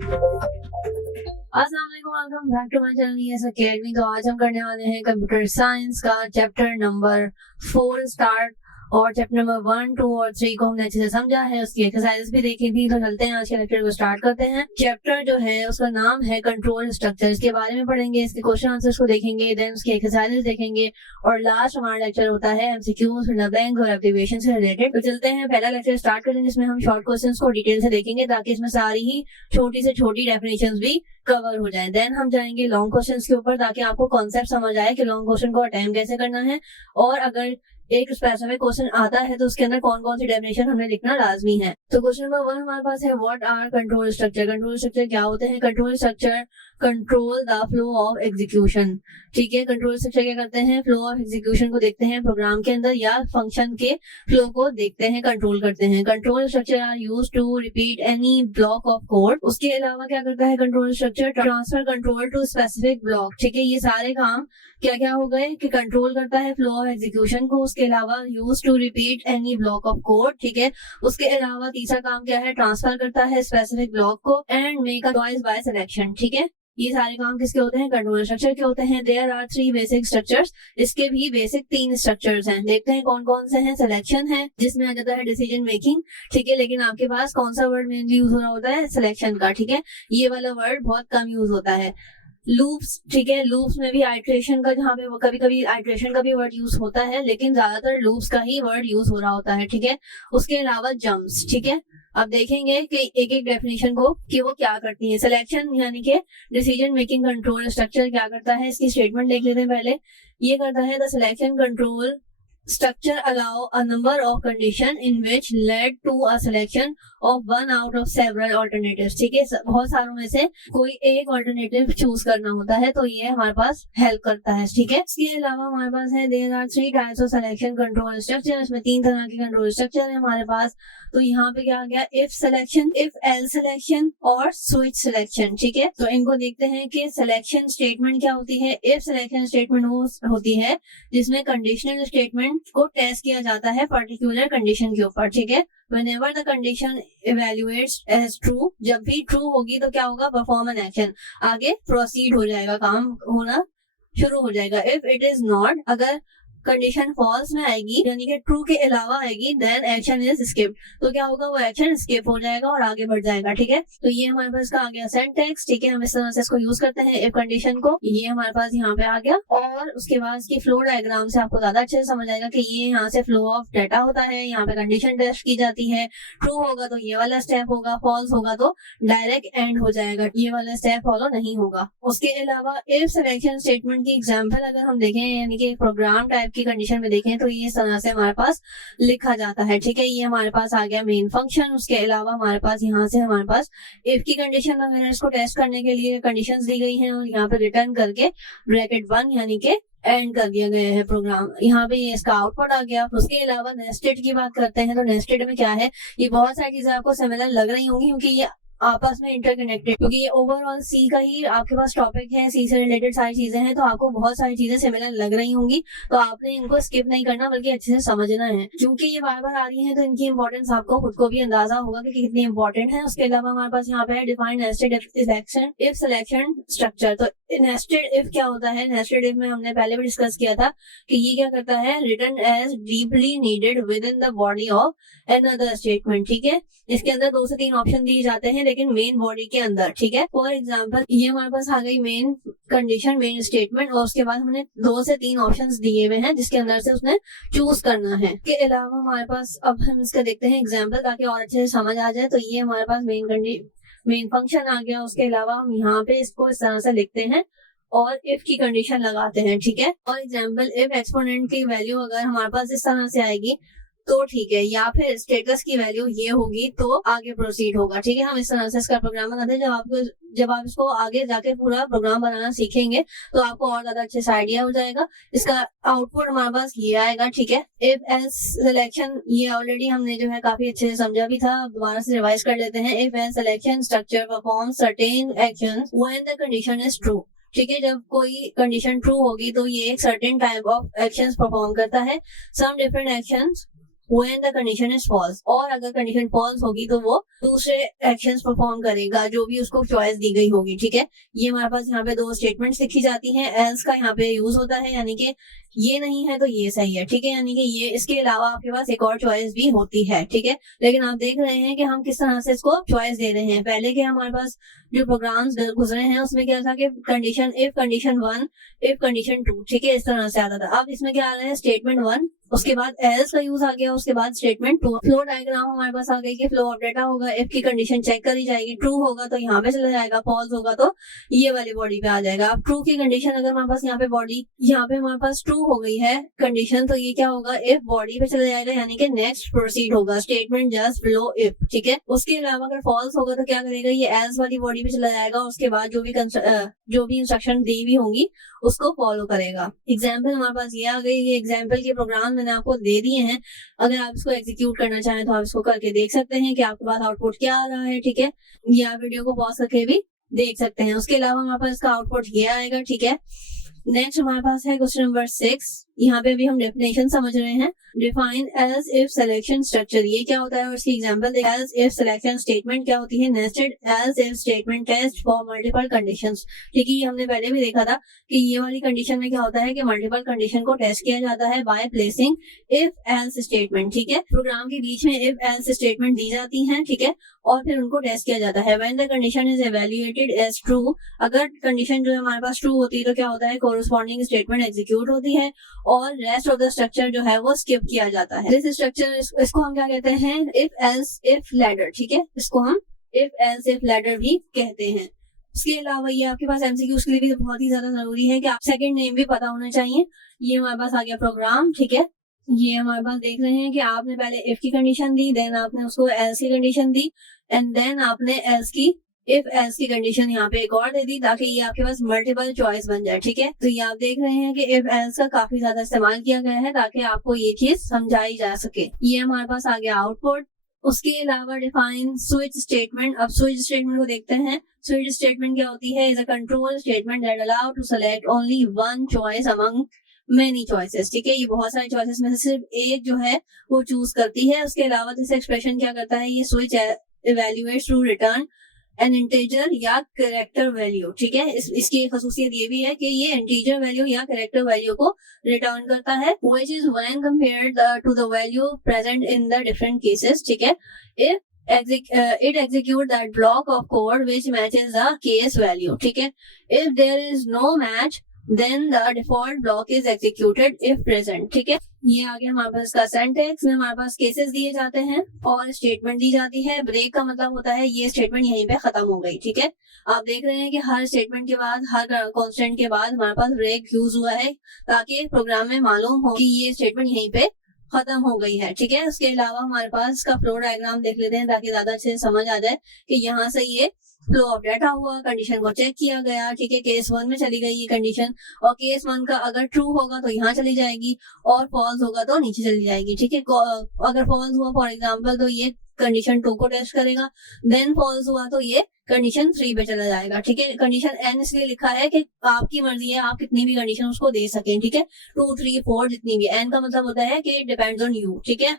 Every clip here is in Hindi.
अस्सलाम वालेकुम, welcome back to my channel ES academy. तो आज हम करने वाले हैं कंप्यूटर साइंस का चैप्टर नंबर 4 स्टार्ट। और चैप्टर नंबर 1, 2 और 3 को हमने अच्छे से समझा है, उसकी एक्सरसाइज भी देखी थी। तो चलते हैं आज के लेक्चर को स्टार्ट करते हैं। चैप्टर जो है उसका नाम है कंट्रोल स्ट्रक्चर। इसके बारे में पढ़ेंगे, इसके क्वेश्चन आंसर्स को देखेंगे, देन उसकी एक्सरसाइज देखेंगे और लास्ट हमारा लेक्चर होता है एमसीक्यूज, फिंगर ब्लैंक और एब्रिविएशन से रिलेटेड। तो चलते हैं पहला लेक्चर स्टार्ट करें, जिसमें हम शॉर्ट क्वेश्चंस को डिटेल से देखेंगे ताकि इसमें सारी ही छोटी से छोटी डेफिनेशंस भी कवर हो जाए। देन हम जाएंगे लॉन्ग क्वेश्चंस के ऊपर ताकि आपको कॉन्सेप्ट समझ आए कि लॉन्ग क्वेश्चन को अटेम्प्ट कैसे करना है और अगर एक स्पेसिफिक क्वेश्चन आता है तो उसके अंदर कौन कौन सी डेफिनेशन हमें लिखना लाजमी है। तो क्वेश्चन नंबर 1 हमारे पास है, what are control structure. Control structure क्या होते हैं? Control structure control the flow of execution. ठीक है, कंट्रोल स्ट्रक्चर क्या करते हैं? फ्लो ऑफ एग्जीक्यूशन को देखते हैं प्रोग्राम के अंदर या फंक्शन के फ्लो को देखते हैं, कंट्रोल करते हैं। Control structure are used to repeat any block of code. उसके अलावा क्या करता है control structure? Transfer control to specific block. ठीक है, ये सारे काम क्या क्या हो गए कि कंट्रोल करता है फ्लो ऑफ एग्जीक्यूशन को। उसके अलावा use to repeat any block of code. ठीक है, उसके अलावा तीसरा काम क्या है? ट्रांसफर करता है स्पेसिफिक ब्लॉक को and make a choice by selection. ठीक है, ये सारे काम किसके होते हैं? कंट्रोल स्ट्रक्चर के होते हैं। There are 3 basic structures. इसके भी बेसिक 3 स्ट्रक्चर्स हैं। देखते हैं कौन कौन से हैं। सिलेक्शन है जिसमें आ जाता है डिसीजन मेकिंग। ठीक है, लेकिन आपके पास कौन सा वर्ड मेनली यूज हो रहा होता है? सिलेक्शन का। ठीक है, ये वाला वर्ड बहुत कम यूज होता है। लूप्स, ठीक है, लूप्स में भी आइट्रेशन का, जहाँ पे कभी कभी आइट्रेशन का भी वर्ड यूज होता है, लेकिन ज्यादातर लूप्स का ही वर्ड यूज हो रहा होता है। ठीक है, उसके अलावा जम्प्स। ठीक है, अब देखेंगे कि एक एक डेफिनेशन को कि वो क्या करती है। सिलेक्शन यानी कि डिसीजन मेकिंग कंट्रोल स्ट्रक्चर क्या करता है, इसकी स्टेटमेंट देख लेते हैं पहले। ये करता है, the selection control structure allow a number of condition in which led to a selection of one out of several alternatives। ठीक है, बहुत सारों में से कोई एक ऑल्टरनेटिव चूज करना होता है, तो ये हमारे पास हेल्प करता है। ठीक है, इसके अलावा हमारे पास है there are 3 types of selection control structure. इसमें 3 तरह के कंट्रोल स्ट्रक्चर है हमारे पास। तो यहाँ पे क्या आ गया? If selection, if L selection और स्विच सिलेक्शन। ठीक है, तो इनको देखते हैं कि सिलेक्शन स्टेटमेंट क्या होती है। इफ सिलेक्शन स्टेटमेंट होती है जिसमें कंडीशनल स्टेटमेंट को टेस्ट किया जाता है पर्टिकुलर कंडीशन के ऊपर। ठीक है, whenever the condition evaluates as true, जब भी ट्रू होगी तो क्या होगा? परफॉर्म एन एक्शन, आगे प्रोसीड हो जाएगा, काम होना शुरू हो जाएगा। इफ इट इज नॉट, अगर कंडीशन फॉल्स में आएगी यानी कि ट्रू के अलावा आएगी, देन एक्शन इज स्किप्ड, तो क्या होगा? वो एक्शन स्किप हो जाएगा और आगे बढ़ जाएगा। ठीक है, तो ये हमारे पास का आ गया सिंटैक्स। ठीक है, हम इस तरह से इसको यूज करते हैं इफ कंडीशन को। ये हमारे पास यहाँ पे आ गया और उसके बाद इसकी फ्लो डायग्राम से आपको ज्यादा अच्छे से समझ आएगा कि ये यहाँ से फ्लो ऑफ डाटा होता है, यहाँ पे कंडीशन टेस्ट की जाती है। ट्रू होगा तो ये वाला स्टेप होगा, फॉल्स होगा तो डायरेक्ट एंड हो जाएगा, ये वाला स्टेप फॉलो नहीं होगा। उसके अलावा इफ सिलेक्शन स्टेटमेंट की एग्जाम्पल अगर हम देखें यानी कि प्रोग्राम टाइप की कंडीशन में देखें तो ये इस तरह से हमारे पास लिखा जाता है। ठीक है, ये हमारे पास आ गया मेन फंक्शन। उसके अलावा हमारे पास यहाँ से हमारे पास इफ की कंडीशन वगैरह इसको टेस्ट करने के लिए कंडीशंस दी गई हैं और यहाँ पे रिटर्न करके ब्रैकेट 1 यानी कि एंड कर दिया गया है प्रोग्राम। यहाँ पे ये इसका आउटपुट आ गया। उसके अलावा नेस्टेड की बात करते हैं तो नेस्टेड में क्या है? ये बहुत सारी चीजें आपको सिमिलर लग रही होंगी क्योंकि ये आपस में इंटरकनेक्टेड, क्योंकि ये ओवरऑल सी का ही आपके पास टॉपिक है, सी से रिलेटेड सारी चीजें हैं, तो आपको बहुत सारी चीजें सिमिलर लग रही होंगी। तो आपने इनको स्किप नहीं करना बल्कि अच्छे से समझना है, क्योंकि ये बार बार आ रही है तो इनकी इंपॉर्टेंस आपको खुद को भी अंदाजा होगा कि कितनी इंपॉर्टेंट है। उसके अलावा हमारे पास यहाँ पे है define nested if selection structure. तो नेस्टेड इफ क्या होता है? नेस्टेड इफ में हमने पहले भी डिस्कस किया था कि ये क्या करता है? Return as deeply needed within the body of another statement. ठीक है, इसके अंदर 2 से 3 ऑप्शन दिए जाते हैं लेकिन मेन बॉडी के अंदर। ठीक है, फॉर एग्जाम्पल ये हमारे पास आ गई मेन कंडीशन, मेन स्टेटमेंट, और उसके बाद हमने 2 से 3 ऑप्शंस दिए हुए हैं जिसके अंदर से उसने चूज करना है। इसके अलावा हमारे पास, अब हम इसका देखते हैं एग्जाम्पल ताकि और अच्छे से समझ आ जाए। तो ये हमारे पास मेन फंक्शन आ गया। उसके अलावा हम यहाँ पे इसको इस तरह से लिखते हैं और इफ की कंडीशन लगाते हैं। ठीक है, और एग्जाम्पल इफ एक्सपोनेंट की वैल्यू अगर हमारे पास इस तरह से आएगी तो ठीक है, या फिर स्टेटस की वैल्यू ये होगी तो आगे प्रोसीड होगा। ठीक है, हम इस तरह से इसका प्रोग्राम बनाते हैं। जब आप इसको आगे जाके पूरा प्रोग्राम बनाना सीखेंगे तो आपको और ज्यादा अच्छे से आइडिया हो जाएगा। इसका आउटपुट हमारे पास ये आएगा। ठीक है, इफ एल्स सिलेक्शन, ये ऑलरेडी हमने जो है काफी अच्छे से समझा भी था, दोबारा से रिवाइज कर लेते हैं। If else selection structure perform certain actions when the condition is true. ठीक है, जब कोई कंडीशन ट्रू होगी तो ये एक certain type of actions perform करता है। Some different actions when the condition is false, और अगर कंडीशन फॉल्स होगी तो वो दूसरे एक्शंस परफॉर्म करेगा जो भी उसको चॉइस दी गई होगी। ठीक है, ये हमारे पास यहाँ पे दो स्टेटमेंट्स लिखी जाती हैं। एल्स का यहाँ पे यूज होता है, यानी कि ये नहीं है तो ये सही है। ठीक है, यानी कि ये इसके अलावा आपके पास एक और चॉइस भी होती है। ठीक है, लेकिन आप देख रहे हैं कि हम किस तरह से इसको चॉइस दे रहे हैं। पहले के हमारे पास जो प्रोग्राम्स गुजरे हैं उसमें क्या था कि condition if condition 1 if condition 2, ठीक है, इस तरह से आता था। अब इसमें क्या आ रहा है, स्टेटमेंट 1 उसके बाद एल्स का यूज आ गया, उसके बाद स्टेटमेंट 2। फ्लो डायग्राम हमारे पास आ गई कि फ्लो ऑफ डेटा होगा, इफ की कंडीशन चेक करी जाएगी, ट्रू होगा तो यहाँ पे चला जाएगा, फॉल्स होगा तो ये वाली बॉडी पे आ जाएगा। अब ट्रू की कंडीशन अगर हमारे पास यहाँ पे बॉडी यहाँ पे हमारे पास ट्रू हो गई है कंडीशन, तो ये क्या होगा, इफ बॉडी पे चला जाएगा, यानी कि नेक्स्ट प्रोसीड होगा, स्टेटमेंट जस्ट बिलो इफ। ठीक है, उसके अलावा अगर फॉल्स होगा तो क्या करेगा, ये एल्स वाली बॉडी पे चला जाएगा, उसके बाद जो भी इंस्ट्रक्शन दी हुई होंगी उसको फॉलो करेगा। एग्जाम्पल हमारे पास ये आ गई, ये एग्जाम्पल के प्रोग्राम मैंने आपको दे दिए हैं। अगर आप इसको एग्जीक्यूट करना चाहें तो आप इसको करके देख सकते हैं कि आपके पास आउटपुट क्या आ रहा है। ठीक है, या वीडियो को पॉज करके भी देख सकते हैं। उसके अलावा हमारे पास इसका आउटपुट ये आएगा। ठीक है, नेक्स्ट हमारे पास है क्वेश्चन नंबर 6। यहाँ पे भी हम डेफिनेशन समझ रहे हैं। Define else if selection structure, ये क्या होता है और इसकी एग्जांपल देखा। एल्स इफ सिलेक्शन स्टेटमेंट क्या होती है, nested else if statement test for multiple conditions. ठीक है, ये हमने पहले भी देखा था कि ये वाली कंडीशन में क्या होता है कि मल्टीपल कंडीशन को टेस्ट किया जाता है by placing if else statement. ठीक है, प्रोग्राम के बीच में इफ एल्स स्टेटमेंट दी जाती है। ठीक है, और फिर उनको टेस्ट किया जाता है। When the condition is evaluated as true, अगर कंडीशन जो है हमारे पास ट्रू होती है तो क्या होता है, कोरोस्पॉन्डिंग स्टेटमेंट एग्जीक्यूट होती है और रेस्ट ऑफ द स्ट्रक्चर जो है वो स्किप किया जाता है। दिस स्ट्रक्चर इसको हम क्या कहते हैं, इफ एल्स इफ लैडर। ठीक है, इसको हम इफ एल्स इफ लैडर भी कहते हैं। उसके अलावा ये आपके पास एमसीक्यूज के लिए भी बहुत ही ज्यादा जरूरी है कि आप सेकंड नेम भी पता होना चाहिए। ये हमारे पास आ गया प्रोग्राम। ठीक है, ये हमारे पास देख रहे हैं कि आपने पहले इफ की कंडीशन दी, देन आपने उसको एल्स की कंडीशन दी, एंड देन आपने एल्स की इफ एल्स की कंडीशन यहाँ पे एक और दे दी ताकि ये आपके पास मल्टीपल चॉइस बन जाए। ठीक है, तो ये आप देख रहे हैं कि इफ एल्स का काफी ज्यादा इस्तेमाल किया गया है ताकि आपको ये चीज समझाई जा सके। ये हमारे पास आ गया आउटपुट। उसके अलावा डिफाइन स्विच स्टेटमेंट। अब स्विच स्टेटमेंट को देखते हैं। स्विच स्टेटमेंट क्या होती है, is a control statement that allow to select only one choice among many choices. ठीक है, ये बहुत सारे चॉइसेस में से सिर्फ एक जो है वो चूज करती है। उसके अलावा दिस एक्सप्रेशन क्या करता है, ये switch evaluates to return an integer या कैरेक्टर वैल्यू। ठीक है, इसकी एक खसूसियत ये भी है कि ये इंटीजर वैल्यू या कैरेक्टर वैल्यू को रिटर्न करता है, which is when compared to the value present in the different cases. ठीक है, if it execute that block of code which matches the case value. ठीक है, if there is no match then the default block is executed if present. ठीक है, ये आगे हमारे पास का सिंटैक्स में हमारे पास केसेस दिए जाते हैं और स्टेटमेंट दी जाती है। ब्रेक का मतलब होता है ये स्टेटमेंट यहीं पे खत्म हो गई। ठीक है, आप देख रहे हैं कि हर स्टेटमेंट के बाद, हर कांस्टेंट के बाद हमारे पास ब्रेक यूज हुआ है ताकि प्रोग्राम में मालूम हो कि ये स्टेटमेंट यहीं पे खत्म हो गई है। ठीक है, उसके अलावा हमारे पास का फ्लो डायग्राम देख लेते हैं ताकि ज्यादा अच्छे से समझ आ जाए कि यहाँ से ये फ्लो ऑफ डाटा हुआ, कंडीशन को चेक किया गया। ठीक है, केस 1 में चली गई ये कंडीशन और केस 1 का अगर ट्रू होगा तो यहाँ चली जाएगी और फॉल्स होगा तो नीचे चली जाएगी। ठीक है, अगर फॉल्स हुआ फॉर एग्जाम्पल तो ये कंडीशन 2 को टेस्ट करेगा, देन फॉल्स हुआ तो ये कंडीशन 3 पे चला जाएगा। ठीक है, कंडीशन n इसलिए लिखा है कि आपकी मर्जी है, आप कितनी भी कंडीशन उसको दे सकें। ठीक है, 2, 3, 4 जितनी भी। n का मतलब होता है कि डिपेंड्स ऑन यू। ठीक है,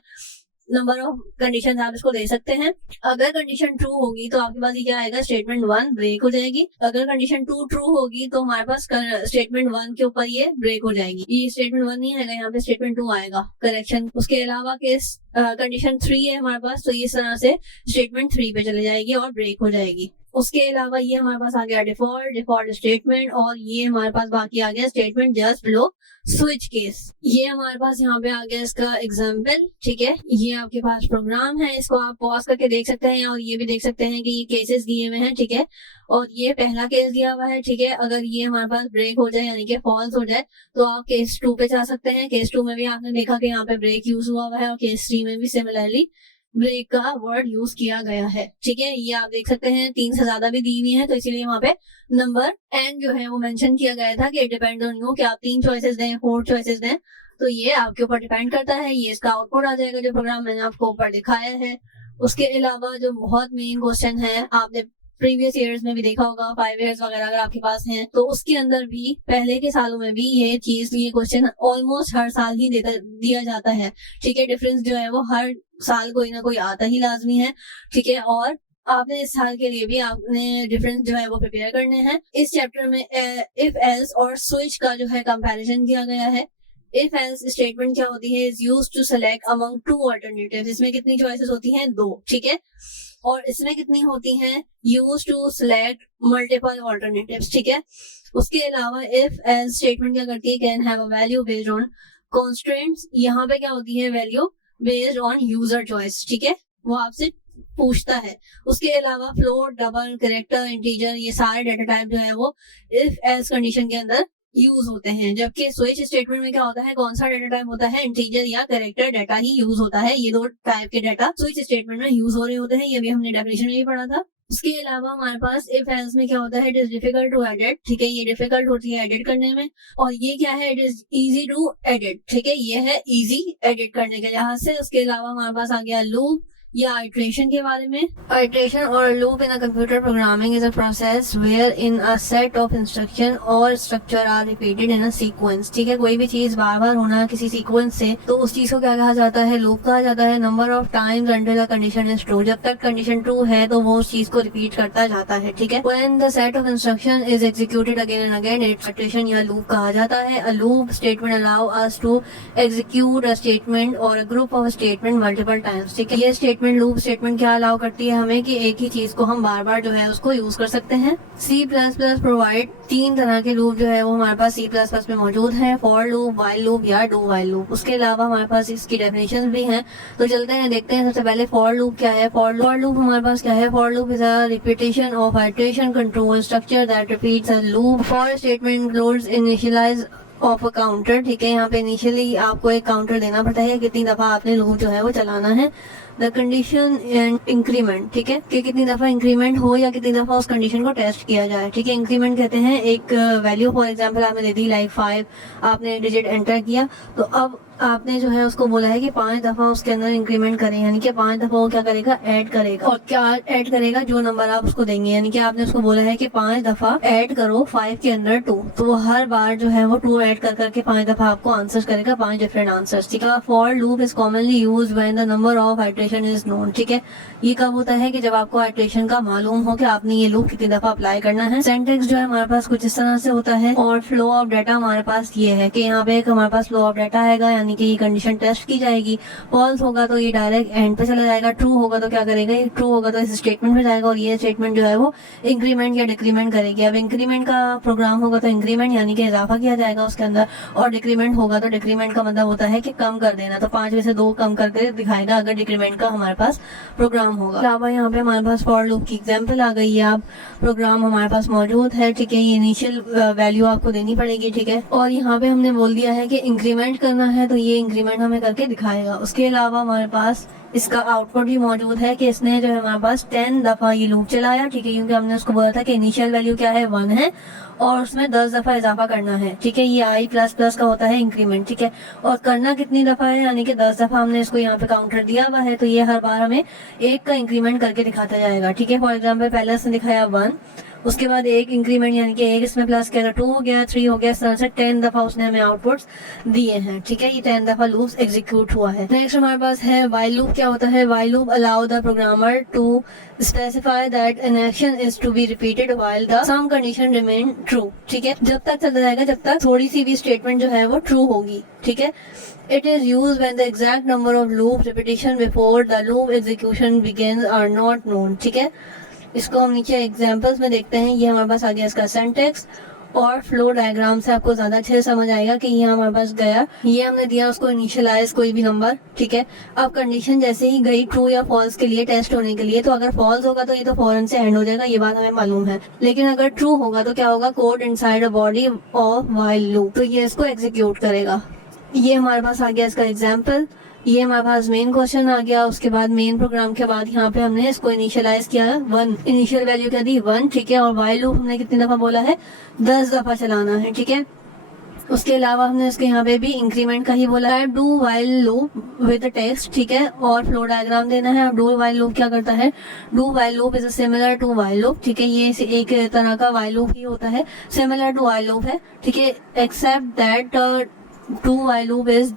नंबर ऑफ कंडीशन आप इसको दे सकते हैं। अगर कंडीशन ट्रू होगी तो आपके पास ये क्या आएगा, स्टेटमेंट 1 ब्रेक हो जाएगी। अगर कंडीशन 2 ट्रू होगी तो हमारे पास स्टेटमेंट 1 के ऊपर ये ब्रेक हो जाएगी। ये स्टेटमेंट 1 नहीं आएगा, यहाँ पे स्टेटमेंट 2 आएगा, करेक्शन। उसके अलावा केस कंडीशन 3 है हमारे पास, तो इस तरह से स्टेटमेंट 3 पे चले जाएगी और ब्रेक हो जाएगी। उसके अलावा ये हमारे पास आ गया डिफॉल्ट स्टेटमेंट और ये हमारे पास बाकी आ गया statement just below switch case. ये हमारे पास यहाँ पे आ गया इसका एग्जाम्पल। ठीक है, ये आपके पास प्रोग्राम है, इसको आप पॉज करके देख सकते हैं और ये भी देख सकते हैं कि ये केसेस दिए हुए हैं। ठीक है, और ये पहला केस दिया हुआ है। ठीक है, अगर ये हमारे पास ब्रेक हो जाए यानी कि फॉल्स हो जाए तो आप केस 2 पे जा सकते हैं। केस 2 में भी आपने देखा कि यहाँ पे ब्रेक यूज हुआ है और केस 3 में भी सिमिलरली ब्रेक का वर्ड यूज किया गया है। ठीक है, ये आप देख सकते हैं 3 से ज्यादा भी दी हुई है तो इसीलिए वहाँ पे नंबर n जो है वो मेंशन किया गया था कि डिपेंड ऑन यू कि आप 3 चॉइसेस दें, 4 चॉइसेस दें, तो ये आपके ऊपर डिपेंड करता है। ये इसका आउटपुट आ जाएगा जो प्रोग्राम मैंने आपको ऊपर दिखाया है। उसके अलावा जो बहुत मेन क्वेश्चन है, आपने प्रीवियस ईयर्स में भी देखा होगा, 5 ईयर्स वगैरह अगर आपके पास हैं तो उसके अंदर भी पहले के सालों में भी ये क्वेश्चन ऑलमोस्ट हर साल ही दिया जाता है। ठीक है, डिफरेंस जो है वो हर साल कोई ना कोई आता ही लाजमी है। ठीक है, और आपने इस साल के लिए भी आपने डिफरेंस जो है वो प्रिपेयर करने हैं। इस चैप्टर में इफ एल्स और स्विच का जो है कंपैरिजन किया गया है। इफ एल्स स्टेटमेंट क्या होती है, is used to select among 2 alternatives. इसमें कितनी चॉइसेस होती हैं, 2। ठीक है, और इसमें कितनी होती हैं, used to select multiple alternatives. ठीक है, उसके अलावा इफ एल्स स्टेटमेंट क्या करती है, can have a value based on constraints. यहाँ पे क्या होती है, value based on user choice. ठीक है, वो आपसे पूछता है। उसके अलावा फ्लोट, डबल, कैरेक्टर, इंटीजर, ये सारे डेटा टाइप जो है वो इफ एल्स कंडीशन के अंदर यूज होते हैं। जबकि स्विच स्टेटमेंट में क्या होता है, कौन सा डेटा टाइप होता है, इंटीजर या कैरेक्टर डेटा ही यूज होता है। ये 2 टाइप के डेटा स्विच स्टेटमेंट में यूज हो रहे होते हैं। ये भी हमने डेफिनेशन में ही पढ़ा था। उसके अलावा हमारे पास इफ एल्स में क्या होता है, it is difficult to edit. ठीक है, ये डिफिकल्ट होती है एडिट करने में। और ये क्या है, it is easy to edit. ठीक है, ये है इजी एडिट करने के लिहाज से। उसके अलावा हमारे पास आ गया लूप या आइट्रेशन के बारे में। आइट्रेशन और loop in a computer programming is a process wherein a set of instruction और structure are repeated in a sequence. ठीक है, कोई भी चीज बार बार होना किसी सीक्वेंस से, तो उस चीज को क्या कहा जाता है, लूप कहा जाता है। Number of times until the condition is true. जब तक कंडीशन ट्रू है तो वो उस चीज को रिपीट करता जाता है। ठीक है, when the set of instruction is executed again and again, it's iteration या लूप कहा जाता है। A loop statement allow us to execute a statement और a group of statement multiple times. ठीक है, ये स्टेटमेंट लूप स्टेटमेंट क्या अलाउ करती है हमें कि एक ही चीज को हम बार बार जो है उसको यूज कर सकते हैं। C++ प्रोवाइड 3 तरह के लूप जो है वो हमारे पास C++ में मौजूद है, फॉर लूप, व्हाइल लूप या डू व्हाइल लूप। उसके अलावा हमारे पास इसकी डेफिनेशन भी हैं, तो चलते हैं देखते हैं। सबसे पहले फॉर लूप क्या है। फॉर लूप हमारे पास क्या है, for loop is a repetition of iteration control structure that repeats a loop. For statement includes initialize of a counter. ठीक है, यहाँ पे इनिशियली आपको एक काउंटर देना पड़ता है, कितनी दफा आपने लूप जो है वो चलाना है। The condition and increment. ठीक है, कि कितनी दफा इंक्रीमेंट हो या कितनी दफा उस कंडीशन को टेस्ट किया जाए। ठीक है, इंक्रीमेंट कहते हैं एक वैल्यू फॉर एग्जांपल आपने दे दी लाइक 5, आपने डिजिट एंटर किया, तो अब आपने जो है उसको बोला है कि 5 दफा उसके अंदर इंक्रीमेंट करें, यानी कि 5 दफा वो क्या करेगा, ऐड करेगा। और क्या ऐड करेगा, जो नंबर आप उसको देंगे, यानी कि आपने उसको बोला है कि 5 दफा ऐड करो 5 के अंदर 2, तो वो हर बार जो है वो 2 ऐड कर करके 5 दफा आपको आंसर करेगा, 5 डिफरेंट आंसर्स। ठीक है, for loop is commonly used when the number of iteration is known. ठीक है, ये कब होता है कि जब आपको आइट्रेशन का मालूम हो कि आपने ये लूप कितनी दफा अप्लाई करना है। सिंटैक्स जो है हमारे पास कुछ इस तरह से होता है। और फ्लो ऑफ डाटा हमारे पास ये है कि यहाँ पे एक हमारे पास फ्लो ऑफ डाटा आएगा, यानी कि ये कंडीशन टेस्ट की जाएगी। फॉल्स होगा तो ये डायरेक्ट एंड पे चला जाएगा, ट्रू होगा तो क्या करेगा, ये ट्रू होगा तो इस स्टेटमेंट में जाएगा, और ये स्टेटमेंट जो है वो इंक्रीमेंट या डिक्रीमेंट करेगी। अब इंक्रीमेंट का प्रोग्राम होगा तो इंक्रीमेंट यानी कि इजाफा किया जाएगा उसके अंदर, और डिक्रीमेंट होगा तो डिक्रीमेंट का मतलब होता है कि कम कर देना, तो 5 में से 2 कम करके दिखाएगा अगर डिक्रीमेंट का हमारे पास प्रोग्राम होगा। अलावा यहाँ पे हमारे पास फॉर लूप की एग्जांपल आ गई है, आप प्रोग्राम हमारे पास मौजूद है। ठीक है, ये इनिशियल वैल्यू आपको देनी पड़ेगी। ठीक है, और यहाँ पे हमने बोल दिया है कि इंक्रीमेंट करना है, तो ये इंक्रीमेंट हमें करके दिखाएगा। उसके अलावा हमारे पास इसका आउटपुट भी मौजूद है कि इसने जो है हमारे पास 10 दफा ये लूप चलाया। ठीक है, क्योंकि हमने उसको बोला था कि इनिशियल वैल्यू क्या है, 1 है, और उसमें 10 दफा इजाफा करना है। ठीक है, ये i++ का होता है इंक्रीमेंट। ठीक है, और करना कितनी दफा है, यानी कि 10 दफा हमने इसको यहाँ पे काउंटर दिया हुआ है, तो ये हर बार हमें 1 का इंक्रीमेंट करके दिखाता जाएगा। ठीक है, फॉर एग्जाम्पल पहले इसने दिखाया 1, उसके बाद 1 इंक्रीमेंट यानी कि 1 इसमें प्लस किया, 2 हो गया, 3 हो गया, इस तरह से 10 दफा उसने हमें आउटपुट्स दिए हैं। ठीक है, ये 10 दफा लूप्स एग्जीक्यूट हुआ है। नेक्स्ट हमारे पास है व्हाइल लूप। क्या होता है, while loop allow the programmer to specify that an action is to be repeated while the some condition remain true. ठीक है, जब तक चलता जाएगा जब तक थोड़ी सी भी स्टेटमेंट जो है वो ट्रू होगी। ठीक है, it is use when the exact number of loop repetition before the loop execution begins are not known. ठीक है, इसको हम नीचे एग्जांपल्स में देखते हैं। ये हमारे पास आ गया इसका सिंटैक्स, और फ्लो डायग्राम से आपको ज्यादा अच्छे से समझ आएगा कि ये हमारे पास गया, ये हमने दिया उसको इनिशियलाइज कोई भी नंबर। ठीक है, अब कंडीशन जैसे ही गई ट्रू या फॉल्स के लिए टेस्ट होने के लिए, तो अगर फॉल्स होगा तो ये तो फौरन से एंड हो जाएगा, ये बात हमें मालूम है। लेकिन अगर ट्रू होगा तो क्या होगा, code inside a body of while loop, तो ये इसको एग्जीक्यूट करेगा। ये हमारे पास आ गया इसका एग्जाम्पल। ये हमारे पास मेन क्वेश्चन आ गया, उसके बाद मेन प्रोग्राम के बाद यहाँ पे हमने इसको इनिशियलाइज किया 1, इनिशियल वैल्यू क्या दी 1। ठीक है, और व्हाइल लूप हमने कितनी दफा बोला है, 10 दफा चलाना है। ठीक है, उसके अलावा हमने इसके यहाँ पे भी इंक्रीमेंट का ही बोला है। Do while loop with text, ठीक है, और फ्लो डायग्राम देना है। अब डू वाइल लूप क्या करता है, do while loop is similar to while loop, ठीक है, ये एक तरह का वाइल लूप ही होता है, सिमिलर टू वाइल लूप है, ठीक है, except that do while loop is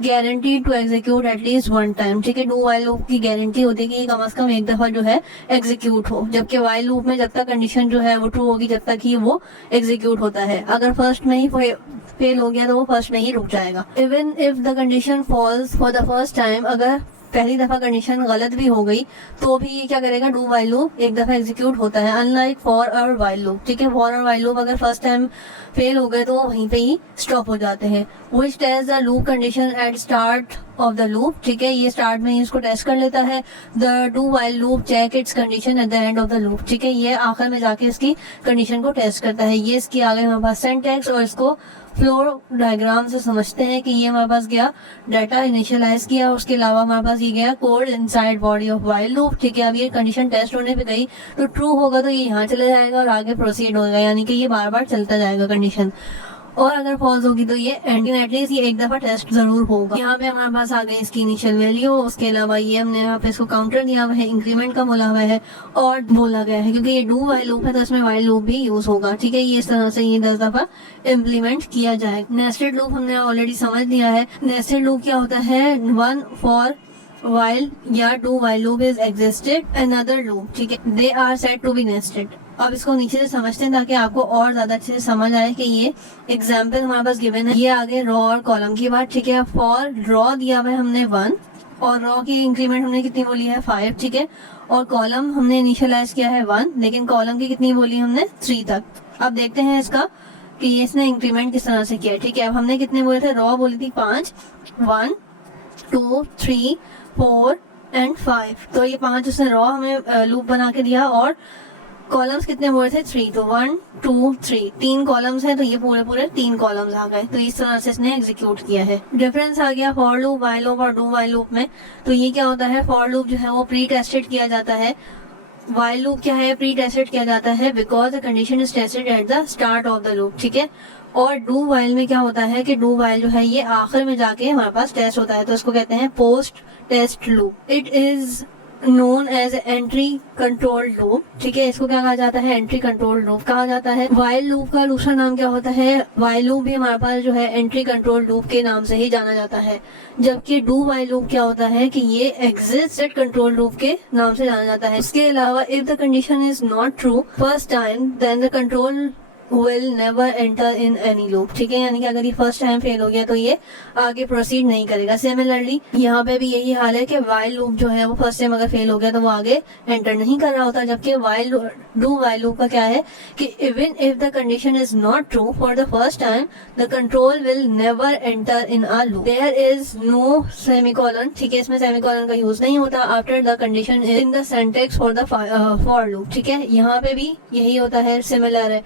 guarantee to execute at least one time, ठीक है, डू वाइल लूप की गारंटी होती है कि कम से कम एक दफा जो है एग्जीक्यूट हो, जबकि वाइल लूप में जब तक कंडीशन जो है वो ट्रू होगी जब तक ही वो एग्जीक्यूट होता है। अगर फर्स्ट में ही फेल हो गया तो वो फर्स्ट में ही रुक जाएगा। Even if the condition false for the first time, अगर पहली दफा कंडीशन गलत भी हो गई तो भी ये क्या करेगा, डू वाइल लूप एक दफा एग्जीक्यूट होता है, अनलाइक फॉर और वाइल लूप, ठीक है, फॉर और वाइल लूप अगर फर्स्ट टाइम फेल हो गए तो वहीं पे ही स्टॉप हो जाते हैं। Which test the loop condition at start of the loop, ठीक है, ये स्टार्ट में ही इसको टेस्ट कर लेता है। The do while loop check its condition at the end of the loop, ठीक है, ये आखिर में जाके इसकी कंडीशन को टेस्ट करता है। ये इसकी आगे हमारे पास सिंटैक्स और इसको फ्लो डायग्राम से समझते हैं कि ये हमारे पास गया डाटा इनिशियलाइज किया, उसके अलावा हमारे पास ये गया code inside body of while loop, ठीक है। अब ये कंडीशन टेस्ट होने पे गई तो ट्रू होगा तो ये यहाँ चला जाएगा और आगे प्रोसीड होगा, यानी कि ये बार बार चलता जाएगा कंडीशन, और अगर फॉल्स होगी तो ये एटलीस्ट ये एक दफा टेस्ट जरूर होगा। यहाँ पे हमारे पास आ गई इसकी इनिशियल वैल्यू, उसके अलावा ये हमने यहाँ पे इसको काउंटर दिया हुआ है, इंक्रीमेंट का बोला हुआ है और बोला गया है क्योंकि ये डू वाइल लूप है तो इसमें वाइल लूप भी यूज होगा, ठीक है, ये इस तरह से ये 10 दफा इम्प्लीमेंट किया जाएगा। नेस्टेड लूप हमने ऑलरेडी समझ लिया है। नेस्टेड लूप क्या होता है, वन फॉर while या do while loop is existed another loop, ठीक है, they are said to be nested. अब इसको नीचे से समझते हैं ताकि आपको और ज्यादा अच्छे से समझ आए कि ये एग्जाम्पल हमारे पास गिवन है। ये आगे रॉ और कॉलम की बात, ठीक है, फॉर रॉ दिया हुआ है हमने 1 और रॉ की इंक्रीमेंट हमने कितनी बोली है 5, ठीक है, और कॉलम हमने इनिशियलाइज किया है 1, लेकिन कॉलम की कितनी बोली हमने 3 तक। अब देखते हैं इसका कि ये इसने इंक्रीमेंट किस तरह से किया, ठीक है। अब हमने कितने बोले थे, रॉ बोली थी 5, 1 2 3 4 एंड 5, तो ये 5 उसने रॉ हमें लूप बना के दिया, और कॉलम्स कितने बोले थे 3, तो 1 2 3 3 कॉलम्स हैं तो ये पूरे 3 कॉलम्स आ गए, तो इस तरह से इसने एग्जीक्यूट किया है। डिफरेंस आ गया फॉर लूप, वाइल लूप और डू वाइल लूप में। तो ये क्या होता है, फॉर लूप जो है वो प्री टेस्टेड किया जाता है, वाइल लूप क्या है, प्री टेस्टेड किया जाता है because the condition is tested at the start of the loop, ठीक है। और डू वाइल में क्या होता है कि डू वाइल जो है ये आखिर में जाके हमारे पास टेस्ट होता है, तो इसको कहते हैं post test loop. It is known as entry control loop, ठीक है, इसको क्या कहा जाता है, एंट्री कंट्रोल लूप कहा जाता है। वाइल लूप का दूसरा नाम क्या होता है, वाइल लूप भी हमारे पास जो है एंट्री कंट्रोल लूप के नाम से ही जाना जाता है, जबकि डू वाइल लूप क्या होता है कि ये एग्जिस्टेड कंट्रोल लूप के नाम से जाना जाता है। इसके अलावा if the condition is not true first time then the control will never enter in any loop, ठीक है, यानी कि अगर ये फर्स्ट टाइम फेल हो गया तो ये आगे प्रोसीड नहीं करेगा। सिमिलरली यहाँ पे भी यही हाल है कि वाइल लूप जो है वो फर्स्ट टाइम अगर फेल हो गया तो वो आगे एंटर नहीं कर रहा होता, जबकि डू वाइल लूप का क्या है कि even if the condition is not true for the first time the control will never enter in a loop, there is no semicolon, ठीक है, इसमें सेमीकोलन का यूज नहीं होता after the condition in the syntax for the for loop, ठीक है, यहाँ पे भी यही होता है, सिमिलर है,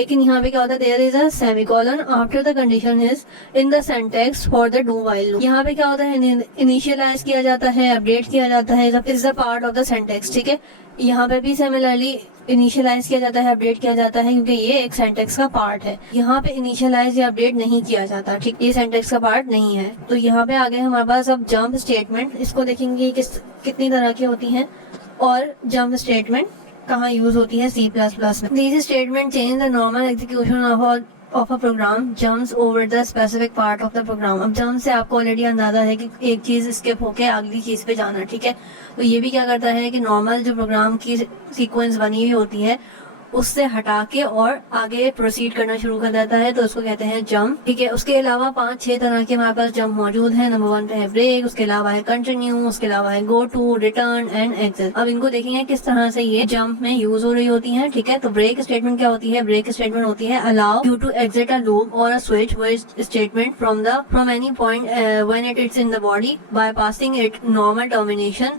लेकिन यहाँ पे क्या होता है, there is a semicolon after the condition is in the syntax for the do while loop. यहाँ पे क्या होता है, इनिशियलाइज किया जाता है, अपडेट किया जाता है, is the part of the syntax, ठीक है, यहाँ पे भी सिमिलरली इनिशियलाइज किया जाता है, अपडेट किया जाता है, क्योंकि ये एक सिंटैक्स का पार्ट है। यहाँ पे इनिशियलाइज या अपडेट नहीं किया जाता, ठीक, ये सिंटैक्स का पार्ट नहीं है। तो यहाँ पे आगे हमारे पास अब जंप स्टेटमेंट, इसको देखेंगे कितनी तरह की होती हैं और जंप स्टेटमेंट कहाँ यूज होती है C++ में। These statement change the normal execution of a program jumps over the specific part of the program। अब jump से आपको ऑलरेडी अंदाजा है कि एक चीज स्किप होके अगली चीज पे जाना, ठीक है, तो ये भी क्या करता है कि नॉर्मल जो प्रोग्राम की सीक्वेंस बनी हुई होती है उससे हटा के और आगे प्रोसीड करना शुरू कर देता है, तो उसको कहते हैं जंप, ठीक है। उसके अलावा 5-6 तरह के हमारे पास जंप मौजूद है। नंबर 1 पे है ब्रेक, उसके अलावा है कंटिन्यू, उसके अलावा है go to, return and exit. अब इनको देखेंगे किस तरह से ये जंप में यूज हो रही होती है, ठीक है। तो ब्रेक स्टेटमेंट क्या होती है, ब्रेक स्टेटमेंट होती है allow you to exit a loop और a switch statement from any point when it is in the body by passing it normal termination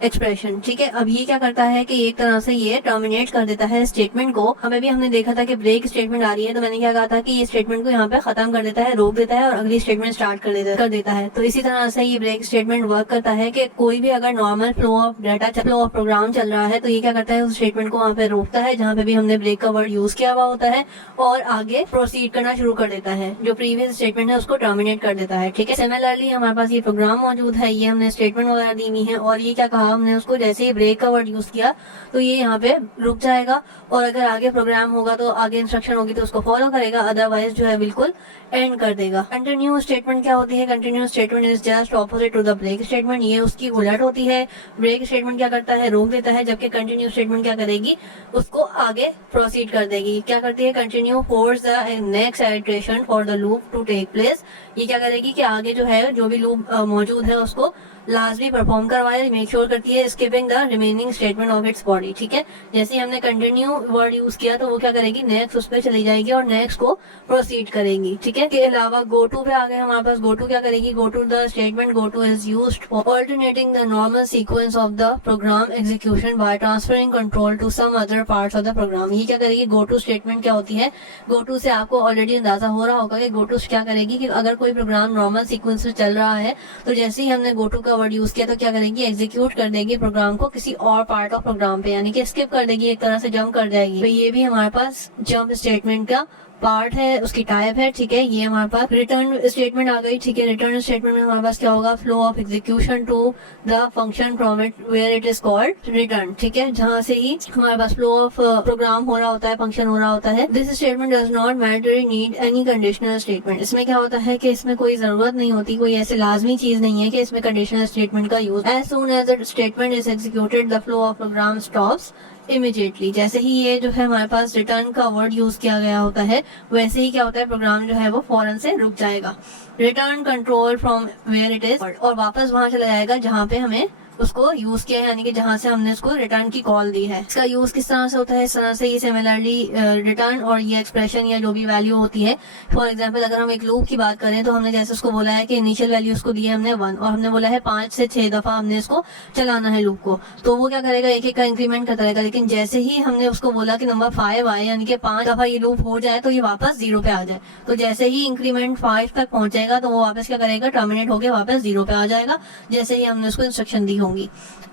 expression. ठीक है, अब ये क्या करता है कि एक तरह से ये टर्मिनेट कर देता है स्टेटमेंट को। हमें भी हमने देखा था कि ब्रेक स्टेटमेंट आ रही है, तो मैंने क्या कहा था कि ये स्टेटमेंट को यहाँ पे खत्म कर देता है, रोक देता है और अगली स्टेटमेंट स्टार्ट कर देता है। तो इसी तरह से ये ब्रेक स्टेटमेंट वर्क करता है कि कोई भी अगर normal flow of data, flow of program चल रहा है, तो ये क्या करता है, उस स्टेटमेंट को वहाँ पे रोकता है जहाँ पे भी हमने ब्रेक का वर्ड यूज किया हुआ होता है, और आगे प्रोसीड करना शुरू कर देता है। जो प्रीवियस स्टेटमेंट है उसको टर्मिनेट कर देता है। ठीक है, सिमिलरली हमारे पास ये प्रोग्राम मौजूद है, ये हमने स्टेटमेंट वगैरह दी हुई है, और ये क्या कहा हमने उसको, जैसे ही ब्रेक का वर्ड यूज किया तो ये यहाँ पे रुक जाएगा, और अगर आगे प्रोग्राम होगा तो आगे इंस्ट्रक्शन होगी तो उसको फॉलो करेगा, अदरवाइज जो है बिल्कुल एंड कर देगा। कंटिन्यू स्टेटमेंट क्या होती है? Continue statement is just opposite to the break statement, ये उसकी उलट होती है। ब्रेक स्टेटमेंट क्या करता है, रोक देता है, जबकि कंटिन्यू स्टेटमेंट क्या करेगी, उसको आगे प्रोसीड कर देगी। क्या करती है, continue force the next iteration for the loop to take place, ये क्या करेगी कि आगे जो है जो भी लूप मौजूद है उसको लास्ट भी परफॉर्म करवाए, मेक श्योर करती है, skipping the remaining statement of its body. ठीक है, जैसे हमने कंटिन्यू वर्ड यूज किया तो वो क्या करेगी, नेक्स्ट उस पर चली जाएगी और नेक्स्ट को प्रोसीड करेगी। ठीक है, के अलावा गो टू पे आ गए हमारे पास। गो टू क्या करेगी, go to the statement go to is used for alternating the normal sequence of the program execution by transferring control to some other parts of the program. ये क्या करेगी, गो टू स्टेटमेंट क्या होती है, गो टू से आपको ऑलरेडी अंदाजा हो रहा होगा कि गो टू क्या करेगी कि अगर कोई प्रोग्राम नॉर्मल सीक्वेंस में चल रहा है तो जैसे ही हमने गो टू का वर्ड यूज किया तो क्या करेगी, एग्जीक्यूट कर देगी प्रोग्राम को किसी और पार्ट ऑफ प्रोग्राम पे, यानी कि स्किप कर देगी, एक तरह से जंप कर जाएगी। तो ये भी हमारे पास जंप स्टेटमेंट का पार्ट है, उसकी टाइप है। ठीक है, ये हमारे पास रिटर्न स्टेटमेंट आ गई। ठीक है, रिटर्न स्टेटमेंट में हमारे पास क्या होगा, flow of execution to the function from it where it is called return. ठीक है, जहाँ से ही हमारे पास फ्लो ऑफ प्रोग्राम हो रहा होता है, फंक्शन हो रहा होता है। This statement does not mandatory need any conditional statement. इसमें क्या होता है कि इसमें कोई जरूरत नहीं होती, कोई ऐसी लाजमी चीज नहीं है कि इसमें कंडीशनल स्टेटमेंट का use. As soon as the statement is executed the flow of program stops immediately. जैसे ही ये जो है हमारे पास रिटर्न का वर्ड यूज किया गया होता है, वैसे ही क्या होता है, प्रोग्राम जो है वो फौरन से रुक जाएगा। Return control from where it is, और वापस वहां चला जाएगा जहाँ पे हमें उसको यूज किया है, यानी कि जहाँ से हमने उसको रिटर्न की कॉल दी है। इसका यूज किस तरह से होता है, इस तरह से ये सिमिलरली रिटर्न और ये एक्सप्रेशन या जो भी वैल्यू होती है, फॉर एग्जांपल अगर हम एक लूप की बात करें तो हमने जैसे उसको बोला है कि इनिशियल वैल्यू उसको दी है हमने 1, और हमने बोला है 5 से 6 दफा हमने इसको चलाना है लूप को, तो वो क्या करेगा, एक एक का इंक्रीमेंट करता रहेगा। लेकिन जैसे ही हमने उसको बोला कि नंबर 5 आए, यानी कि 5 दफा ये लूप हो जाए तो ये वापस 0 पे आ जाए, तो जैसे ही इंक्रीमेंट 5 तक पहुंचेगा तो वो वापस क्या करेगा, टर्मिनेट होकर वापस 0 पे आ जाएगा, जैसे ही हमने उसको इंस्ट्रक्शन दी होंगी।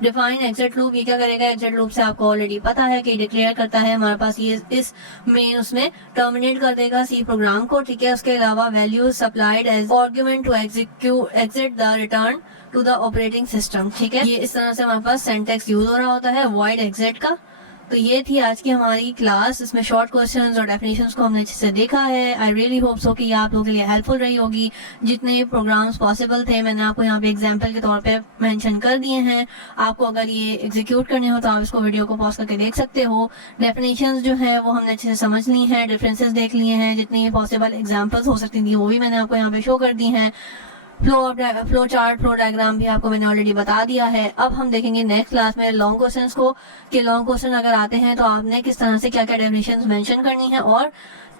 डिफाइन एग्जिट लूप, ये क्या करेगा, एग्जिट लूप से आपको ऑलरेडी पता है कि डिक्लेयर करता है हमारे पास ये इस मेन उसमें टर्मिनेट कर देगा सी प्रोग्राम को। ठीक है, उसके अलावा value supplied as argument to exit the return to the operating system. ठीक है, ये इस तरह से हमारे पास सिंटैक्स यूज हो रहा होता है वॉइड एग्जिट का। तो ये थी आज की हमारी क्लास, इसमें शॉर्ट क्वेश्चंस और डेफिनेशंस को हमने अच्छे से देखा है। आई रियली होप सो कि ये आप लोगों के लिए हेल्पफुल रही होगी। जितने प्रोग्राम्स पॉसिबल थे मैंने आपको यहाँ पे एग्जांपल के तौर पे मेंशन कर दिए हैं। आपको अगर ये एग्जीक्यूट करने हो तो आप इसको वीडियो को पॉज करके देख सकते हो। डेफिनेशंस जो है वो हमने अच्छे से समझ ली हैं, डिफरेंसेस देख लिए हैं, जितनी पॉसिबल एग्जाम्पल्स हो सकती थी वो भी मैंने आपको यहाँ पे शो कर दी हैं। फ्लो चार्ट, फ्लो डायग्राम भी आपको मैंने ऑलरेडी बता दिया है। अब हम देखेंगे नेक्स्ट क्लास में लॉन्ग क्वेश्चंस को, कि लॉन्ग क्वेश्चन अगर आते हैं तो आपने किस तरह से क्या क्या डेफिनेशंस मेंशन करनी है और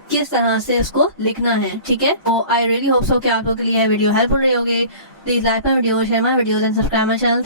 किस तरह से उसको लिखना है। ठीक है, तो आई रियली होप सो कि आप लोगों के लिए वीडियो हेल्पफुल रही होगी। Please like my video, share my videos and subscribe my channel.